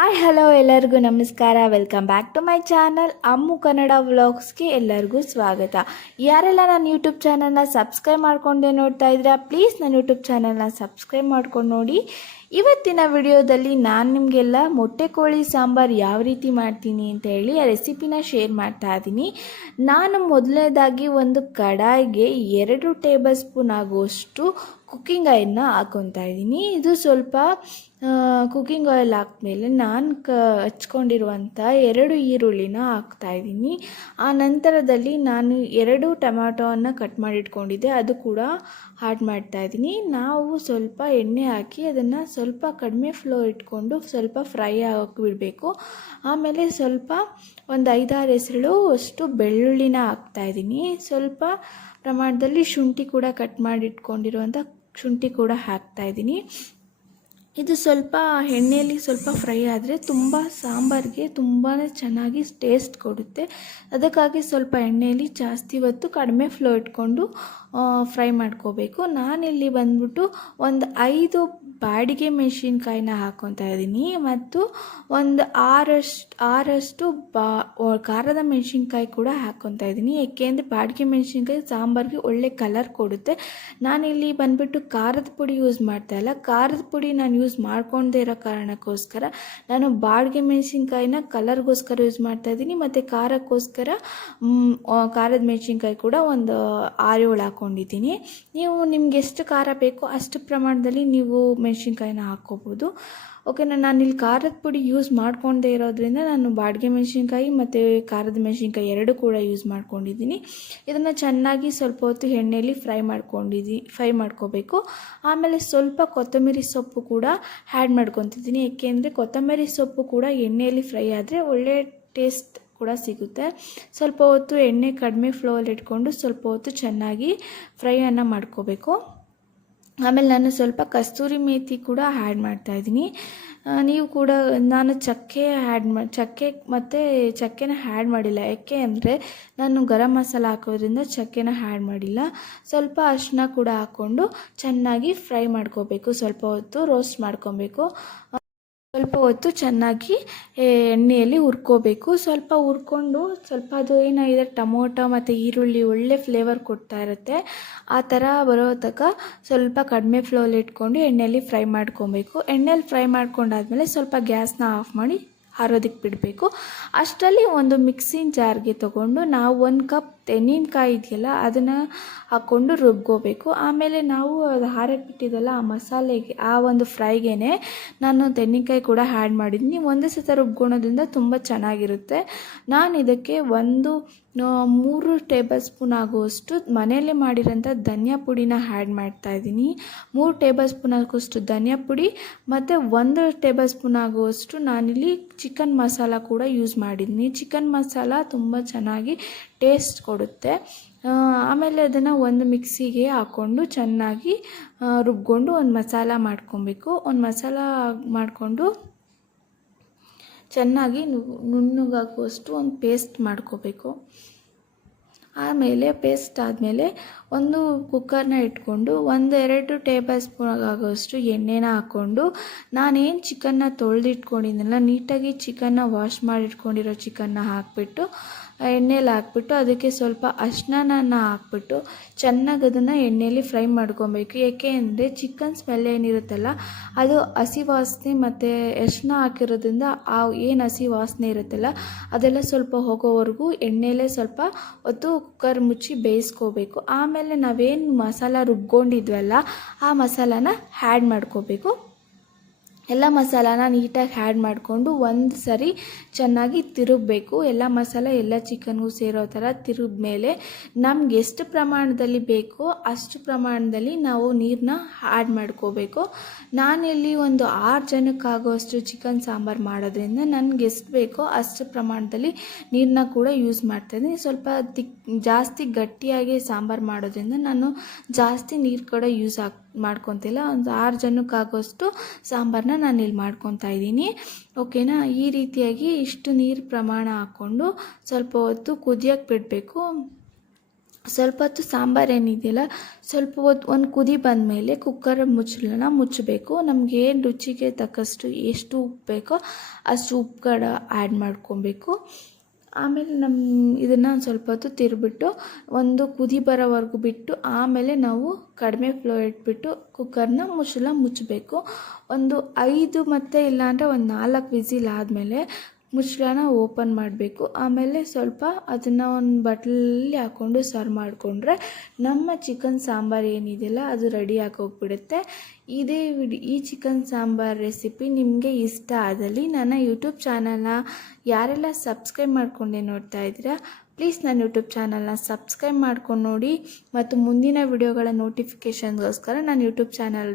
Hi hello ಎಲ್ಲರಿಗೂ ನಮಸ್ಕಾರ. Welcome back to my channel Ammu Kannada ವ್ಲಾಗ್ಸ್ಗೆ ಎಲ್ಲರಿಗೂ ಸ್ವಾಗತ. ಯಾರೆಲ್ಲ ನನ್ನ ಯೂಟ್ಯೂಬ್ ಚಾನಲ್ನ ಸಬ್ಸ್ಕ್ರೈಬ್ ಮಾಡ್ಕೊಂಡೆ ನೋಡ್ತಾ ಇದ್ದೀರಾ, ಪ್ಲೀಸ್ ನನ್ನ ಯೂಟ್ಯೂಬ್ ಚಾನಲ್ನ ಸಬ್ಸ್ಕ್ರೈಬ್ ಮಾಡ್ಕೊಂಡು ನೋಡಿ. ಇವತ್ತಿನ ವಿಡಿಯೋದಲ್ಲಿ ನಾನು ನಿಮಗೆಲ್ಲ ಮೊಟ್ಟೆ ಕೋಳಿ ಸಾಂಬಾರು ಯಾವ ರೀತಿ ಮಾಡ್ತೀನಿ ಅಂತ ಹೇಳಿ ಆ ರೆಸಿಪಿನ ಶೇರ್ ಮಾಡ್ತಾ ಇದ್ದೀನಿ. ನಾನು ಮೊದಲನೇದಾಗಿ ಒಂದು ಕಡಾಯಿಗೆ 2 ಟೇಬಲ್ ಸ್ಪೂನ್ ಆಗುವಷ್ಟು ಕುಕ್ಕಿಂಗ್ ಆಯಿಲ್ನ ಹಾಕ್ಕೊತಾ ಇದ್ದೀನಿ. ಇದು ಸ್ವಲ್ಪ ಕುಕ್ಕಿಂಗ್ ಆಯಿಲ್ ಹಾಕ್ಮೇಲೆ ನಾನು ಹಚ್ಕೊಂಡಿರುವಂಥ 2 ಈರುಳ್ಳಿನ ಹಾಕ್ತಾಯಿದ್ದೀನಿ. ಆ ನಂತರದಲ್ಲಿ ನಾನು 2 ಟೊಮ್ಯಾಟೋವನ್ನು ಕಟ್ ಮಾಡಿ ಇಟ್ಕೊಂಡಿದ್ದೆ, ಅದು ಕೂಡ ಆ್ಯಡ್ ಮಾಡ್ತಾಯಿದ್ದೀನಿ. ನಾವು ಸ್ವಲ್ಪ ಎಣ್ಣೆ ಹಾಕಿ ಅದನ್ನು ಸ್ವಲ್ಪ ಕಡಿಮೆ ಫ್ಲೋ ಇಟ್ಕೊಂಡು ಸ್ವಲ್ಪ ಫ್ರೈ ಆಗೋಕ್ಕೆ ಬಿಡಬೇಕು. ಆಮೇಲೆ ಸ್ವಲ್ಪ ಒಂದು 5-6 ಎಸಳು ಅಷ್ಟು ಬೆಳ್ಳುಳ್ಳಿನ ಹಾಕ್ತಾಯಿದ್ದೀನಿ. ಸ್ವಲ್ಪ ಪ್ರಮಾಣದಲ್ಲಿ ಶುಂಠಿ ಕೂಡ ಕಟ್ ಮಾಡಿ ಇಟ್ಕೊಂಡಿರುವಂಥ ಶುಂಠಿ ಕೂಡ ಹಾಕ್ತಾಯಿದ್ದೀನಿ. ಇದು ಸ್ವಲ್ಪ ಎಣ್ಣೆಯಲ್ಲಿ ಸ್ವಲ್ಪ ಫ್ರೈ ಆದರೆ ತುಂಬ ಸಾಂಬಾರಿಗೆ ತುಂಬಾ ಚೆನ್ನಾಗಿ ಟೇಸ್ಟ್ ಕೊಡುತ್ತೆ. ಅದಕ್ಕಾಗಿ ಸ್ವಲ್ಪ ಎಣ್ಣೆಯಲ್ಲಿ ಜಾಸ್ತಿ ಹೊತ್ತು ಕಡಿಮೆ ಫ್ಲೋ ಇಟ್ಕೊಂಡು ಫ್ರೈ ಮಾಡ್ಕೋಬೇಕು. ನಾನಿಲ್ಲಿ ಬಂದ್ಬಿಟ್ಟು ಒಂದು 5 ಬಾಡಿಗೆ ಮೆಣಸಿನ್ಕಾಯಿನ ಹಾಕ್ಕೊತಾ ಇದ್ದೀನಿ ಮತ್ತು ಒಂದು 6 ಖಾರದ ಮೆಣಸಿನ್ಕಾಯಿ ಕೂಡ ಹಾಕ್ಕೊತಾ ಇದ್ದೀನಿ. ಏಕೆಂದರೆ ಬಾಡಿಗೆ ಮೆಣಸಿನ್ಕಾಯಿ ಸಾಂಬಾರಿಗೆ ಒಳ್ಳೆ ಕಲರ್ ಕೊಡುತ್ತೆ. ನಾನಿಲ್ಲಿ ಬಂದುಬಿಟ್ಟು ಖಾರದ ಪುಡಿ ಯೂಸ್ ಮಾಡ್ತಾಯಿಲ್ಲ. ಖಾರದ ಪುಡಿ ನಾನು ಯೂಸ್ ಮಾಡ್ಕೊಳ್ದೇ ಇರೋ ಕಾರಣಕ್ಕೋಸ್ಕರ ನಾನು ಬಾಡಿಗೆ ಮೆಣಸಿನ್ಕಾಯಿನ ಕಲರ್ಗೋಸ್ಕರ ಯೂಸ್ ಮಾಡ್ತಾಯಿದ್ದೀನಿ ಮತ್ತು ಖಾರಕ್ಕೋಸ್ಕರ ಖಾರದ ಮೆಣಸಿನ್ಕಾಯಿ ಕೂಡ ಒಂದು 6-7 ಹಾಕ್ಕೊಂಡಿದ್ದೀನಿ. ನೀವು ನಿಮ್ಗೆ ಎಷ್ಟು ಖಾರ ಬೇಕೋ ಅಷ್ಟು ಪ್ರಮಾಣದಲ್ಲಿ ನೀವು ಮೆಣಸಿನ್ಕಾಯಿನ ಹಾಕ್ಕೋಬೋದು. ಓಕೆನಾ. ನಾನಿಲ್ಲಿ ಖಾರದ ಪುಡಿ ಯೂಸ್ ಮಾಡ್ಕೊಳ್ದೇ ಇರೋದ್ರಿಂದ ನಾನು ಬಾಡಿಗೆ ಮೆಣಸಿನ್ಕಾಯಿ ಮತ್ತು ಖಾರದ ಮೆಣಸಿನ್ಕಾಯಿ 2 ಕೂಡ ಯೂಸ್ ಮಾಡ್ಕೊಂಡಿದ್ದೀನಿ. ಇದನ್ನು ಚೆನ್ನಾಗಿ ಸ್ವಲ್ಪ ಹೊತ್ತು ಎಣ್ಣೆಯಲ್ಲಿ ಫ್ರೈ ಮಾಡ್ಕೋಬೇಕು. ಆಮೇಲೆ ಸ್ವಲ್ಪ ಕೊತ್ತಂಬರಿ ಸೊಪ್ಪು ಕೂಡ ಆ್ಯಡ್ ಮಾಡ್ಕೊತಿದ್ದೀನಿ. ಏಕೆಂದರೆ ಕೊತ್ತಂಬರಿ ಸೊಪ್ಪು ಕೂಡ ಎಣ್ಣೆಯಲ್ಲಿ ಫ್ರೈ ಆದರೆ ಒಳ್ಳೆ ಟೇಸ್ಟ್ ಕೂಡ ಸಿಗುತ್ತೆ. ಸ್ವಲ್ಪ ಹೊತ್ತು ಎಣ್ಣೆ ಕಡಿಮೆ ಫ್ಲೋಲ್ಲಿ ಇಟ್ಕೊಂಡು ಸ್ವಲ್ಪ ಹೊತ್ತು ಚೆನ್ನಾಗಿ ಫ್ರೈಯನ್ನು ಮಾಡ್ಕೋಬೇಕು. ಆಮೇಲೆ ನಾನು ಸ್ವಲ್ಪ ಕಸ್ತೂರಿ ಮೇಥಿ ಕೂಡ ಆ್ಯಡ್ ಮಾಡ್ತಾಯಿದ್ದೀನಿ. ನೀವು ಕೂಡ ನಾನು ಚಕ್ಕೆ ಮತ್ತು ಚಕ್ಕೆನ ಆ್ಯಡ್ ಮಾಡಿಲ್ಲ. ಯಾಕೆ ಅಂದರೆ ನಾನು ಗರಂ ಮಸಾಲ ಹಾಕೋದ್ರಿಂದ ಚಕ್ಕೆನ ಆ್ಯಡ್ ಮಾಡಿಲ್ಲ. ಸ್ವಲ್ಪ ಅರಿಶಿನ ಕೂಡ ಹಾಕ್ಕೊಂಡು ಚೆನ್ನಾಗಿ ಫ್ರೈ ಮಾಡ್ಕೋಬೇಕು. ಸ್ವಲ್ಪ ಹೊತ್ತು ರೋಸ್ಟ್ ಮಾಡ್ಕೊಬೇಕು. ಸ್ವಲ್ಪ ಹೊತ್ತು ಚೆನ್ನಾಗಿ ಎಣ್ಣೆಯಲ್ಲಿ ಹುರ್ಕೋಬೇಕು. ಸ್ವಲ್ಪ ಹುರ್ಕೊಂಡು ಸ್ವಲ್ಪ ಅದು ಏನಾಗಿದೆ ಟೊಮೊಟೊ ಮತ್ತು ಈರುಳ್ಳಿ ಒಳ್ಳೆ ಫ್ಲೇವರ್ ಕೊಡ್ತಾ ಇರುತ್ತೆ. ಆ ಥರ ಬರೋ ತನಕ ಸ್ವಲ್ಪ ಕಡಿಮೆ ಫ್ಲೇಮಲ್ಲಿ ಇಟ್ಕೊಂಡು ಎಣ್ಣೆಯಲ್ಲಿ ಫ್ರೈ ಮಾಡ್ಕೊಬೇಕು. ಎಣ್ಣೆಯಲ್ಲಿ ಫ್ರೈ ಮಾಡ್ಕೊಂಡಾದ್ಮೇಲೆ ಸ್ವಲ್ಪ ಗ್ಯಾಸ್ನ ಆಫ್ ಮಾಡಿ ಆರೋದಕ್ಕೆ ಬಿಡಬೇಕು. ಅಷ್ಟರಲ್ಲಿ ಒಂದು ಮಿಕ್ಸಿಂಗ್ ಜಾರ್ಗೆ ತೊಗೊಂಡು ನಾವು 1 ಕಪ್ ತೆಂಗಿನಕಾಯಿ ಇದೆಯಲ್ಲ ಅದನ್ನು ಹಾಕ್ಕೊಂಡು ರುಬ್ಕೋಬೇಕು. ಆಮೇಲೆ ನಾವು ಅದು ಬಿಟ್ಟಿದ್ದಲ್ಲ ಆ ಮಸಾಲೆಗೆ ಆ ಒಂದು ಫ್ರೈಗೆ ನಾನು ತೆಂಗಿನಕಾಯಿ ಕೂಡ ಆ್ಯಡ್ ಮಾಡಿದ್ದೀನಿ. ಒಂದೇ ಸತ ರುಬ್ಕೊಳೋದ್ರಿಂದ ತುಂಬ ಚೆನ್ನಾಗಿರುತ್ತೆ. ನಾನು ಇದಕ್ಕೆ 3 ಟೇಬಲ್ ಸ್ಪೂನ್ ಆಗುವಷ್ಟು ಮನೆಯಲ್ಲೇ ಮಾಡಿರೋಂಥ ಧನಿಯಾ ಪುಡಿನ ಆ್ಯಡ್ ಮಾಡ್ತಾಯಿದ್ದೀನಿ. 3 ಟೇಬಲ್ ಸ್ಪೂನ್ ಆಗುವಷ್ಟು ಧನಿಯಾ ಪುಡಿ ಮತ್ತು 1 ಟೇಬಲ್ ಸ್ಪೂನ್ ಆಗುವಷ್ಟು ನಾನಿಲ್ಲಿ ಚಿಕನ್ ಮಸಾಲ ಕೂಡ ಯೂಸ್ ಮಾಡಿದ್ದೀನಿ. ಚಿಕನ್ ಮಸಾಲ ತುಂಬ ಚೆನ್ನಾಗಿ ಟೇಸ್ಟ್ ಕೊಡುತ್ತೆ. ಆಮೇಲೆ ಅದನ್ನು ಒಂದು ಮಿಕ್ಸಿಗೆ ಹಾಕ್ಕೊಂಡು ಚೆನ್ನಾಗಿ ರುಬ್ಕೊಂಡು ಒಂದು ಮಸಾಲ ಮಾಡ್ಕೊಬೇಕು. ಒಂದು ಮಸಾಲ ಮಾಡಿಕೊಂಡು ಚೆನ್ನಾಗಿ ನುಣ್ಣಗಾಗುವಷ್ಟು ಒಂದು ಪೇಸ್ಟ್ ಮಾಡ್ಕೋಬೇಕು. ಆಮೇಲೆ ಪೇಸ್ಟ್ ಆದಮೇಲೆ ಒಂದು ಕುಕ್ಕರ್ನ ಇಟ್ಕೊಂಡು 1-2 ಟೇಬಲ್ ಸ್ಪೂನ್ ಆಗೋಷ್ಟು ಎಣ್ಣೆನ ಹಾಕ್ಕೊಂಡು ನಾನೇನು ಚಿಕನ್ನ ತೊಳೆದಿಟ್ಕೊಂಡಿದ್ದೀನಲ್ಲ ನೀಟಾಗಿ ಚಿಕನ್ನ ವಾಶ್ ಮಾಡಿಟ್ಕೊಂಡಿರೋ ಚಿಕನ್ನ ಹಾಕ್ಬಿಟ್ಟು ಎಣ್ಣೆಯಲ್ಲಿ ಹಾಕ್ಬಿಟ್ಟು ಅದಕ್ಕೆ ಸ್ವಲ್ಪ ಅರಿಶಿನ ಹಾಕ್ಬಿಟ್ಟು ಚೆನ್ನಾಗಿ ಅದನ್ನು ಎಣ್ಣೆಯಲ್ಲಿ ಫ್ರೈ ಮಾಡ್ಕೊಬೇಕು. ಏಕೆ ಅಂದರೆ ಚಿಕನ್ ಸ್ಮೆಲ್ ಏನಿರುತ್ತಲ್ಲ ಅದು ಹಸಿ ವಾಸನೆ ಮತ್ತು ಅರಿಶಿನ ಹಾಕಿರೋದ್ರಿಂದ ಆ ಏನು ಹಸಿ ವಾಸನೆ ಇರುತ್ತಲ್ಲ ಅದೆಲ್ಲ ಸ್ವಲ್ಪ ಹೋಗೋವರೆಗೂ ಎಣ್ಣೆಯಲ್ಲೇ ಸ್ವಲ್ಪ ಹೊತ್ತು ಕುಕ್ಕರ್ ಮುಚ್ಚಿ ಬೇಯಿಸ್ಕೋಬೇಕು. ಆಮೇಲೆ ನಾವೇನು ಮಸಾಲ ರುಬ್ಕೊಂಡಿದ್ವಲ್ಲ ಆ ಮಸಾಲಾನ ಆ್ಯಡ್ ಮಾಡ್ಕೋಬೇಕು. ಎಲ್ಲ ಮಸಾಲಾನ ನೀಟಾಗಿ ಆ್ಯಡ್ ಮಾಡಿಕೊಂಡು ಒಂದು ಸರಿ ಚೆನ್ನಾಗಿ ತಿರುಗಬೇಕು. ಎಲ್ಲ ಮಸಾಲ ಎಲ್ಲ ಚಿಕನ್ಗೂ ಸೇರೋ ಥರ ತಿರುಗಿದ ಮೇಲೆ ನಮ್ಗೆ ಎಷ್ಟು ಪ್ರಮಾಣದಲ್ಲಿ ಬೇಕೋ ಅಷ್ಟು ಪ್ರಮಾಣದಲ್ಲಿ ನಾವು ನೀರನ್ನ ಆ್ಯಡ್ ಮಾಡ್ಕೋಬೇಕು. ನಾನಿಲ್ಲಿ ಒಂದು 6 ಜನಕ್ಕಾಗೋಷ್ಟು ಚಿಕನ್ ಸಾಂಬಾರು ಮಾಡೋದ್ರಿಂದ ನನಗೆ ಎಷ್ಟು ಬೇಕೋ ಅಷ್ಟು ಪ್ರಮಾಣದಲ್ಲಿ ನೀರನ್ನ ಕೂಡ ಯೂಸ್ ಮಾಡ್ತಾಯಿದ್ದೀನಿ. ಸ್ವಲ್ಪ ಜಾಸ್ತಿ ಗಟ್ಟಿಯಾಗಿ ಸಾಂಬಾರು ಮಾಡೋದ್ರಿಂದ ನಾನು ಜಾಸ್ತಿ ನೀರು ಕೂಡ ಯೂಸ್ ಮಾಡ್ಕೊತಿಲ್ಲ. ಒಂದು 6 ಜನಕ್ಕಾಗೋಷ್ಟು ಸಾಂಬಾರನ್ನ ನಾನು ಇಲ್ಲಿ ಮಾಡ್ಕೊತಾ ಇದ್ದೀನಿ. ಓಕೆನಾ. ಈ ರೀತಿಯಾಗಿ ಇಷ್ಟು ನೀರು ಪ್ರಮಾಣ ಹಾಕ್ಕೊಂಡು ಸ್ವಲ್ಪ ಹೊತ್ತು ಕುದಿಯೋಕ್ಕೆ ಬಿಡಬೇಕು. ಸ್ವಲ್ಪ ಹೊತ್ತು ಸಾಂಬಾರು ಏನಿದೆಯಲ್ಲ ಸ್ವಲ್ಪ ಹೊತ್ತು ಒಂದು ಕುದಿ ಬಂದಮೇಲೆ ಕುಕ್ಕರ್ ಮುಚ್ಚಳನ ಮುಚ್ಚಬೇಕು. ನಮ್ಗೆ ಏನು ರುಚಿಗೆ ತಕ್ಕಷ್ಟು ಎಷ್ಟು ಉಪ್ಪು ಬೇಕೋ ಅಷ್ಟು ಉಪ್ಪು ಆ್ಯಡ್ ಮಾಡ್ಕೊಬೇಕು. ಆಮೇಲೆ ಇದನ್ನು ಒಂದು ಸ್ವಲ್ಪ ಹೊತ್ತು ತಿರುಬಿಟ್ಟು ಒಂದು ಕುದಿ ಬರೋವರೆಗೂ ಬಿಟ್ಟು ಆಮೇಲೆ ನಾವು ಕಡಿಮೆ ಫ್ಲೋ ಇಟ್ಬಿಟ್ಟು ಕುಕ್ಕರ್ನ ಮುಚ್ಚಬೇಕು. ಒಂದು 5 ಮತ್ತು ಇಲ್ಲಾಂದರೆ ಒಂದು 4 ವಿಸಿಲ್ ಆದಮೇಲೆ ಮುಚ್ಚಳನ ಓಪನ್ ಮಾಡಬೇಕು. ಆಮೇಲೆ ಸ್ವಲ್ಪ ಅದನ್ನು ಒಂದು ಬಟ್ಲಲ್ಲಿ ಹಾಕ್ಕೊಂಡು ಸರ್ವ್ ಮಾಡಿಕೊಂಡ್ರೆ ನಮ್ಮ ಚಿಕನ್ ಸಾಂಬಾರು ಏನಿದೆಯಲ್ಲ ಅದು ರೆಡಿ ಆಗೋಗ್ಬಿಡುತ್ತೆ. ಈ ಚಿಕನ್ ಸಾಂಬಾರು ರೆಸಿಪಿ ನಿಮಗೆ ಇಷ್ಟ ಆದಲ್ಲಿ ನನ್ನ ಯೂಟ್ಯೂಬ್ ಚಾನಲ್ನ ಯಾರೆಲ್ಲ ಸಬ್ಸ್ಕ್ರೈಬ್ ಮಾಡ್ಕೊಂಡೆ ನೋಡ್ತಾ ಇದ್ದೀರಾ ಪ್ಲೀಸ್ ನನ್ನ ಯೂಟ್ಯೂಬ್ ಚಾನಲ್ನ ಸಬ್ಸ್ಕ್ರೈಬ್ ಮಾಡ್ಕೊಂಡು ನೋಡಿ. ಮತ್ತು ಮುಂದಿನ ವಿಡಿಯೋಗಳ ನೋಟಿಫಿಕೇಷನ್ಗೋಸ್ಕರ ನನ್ನ ಯೂಟ್ಯೂಬ್ ಚಾನಲ್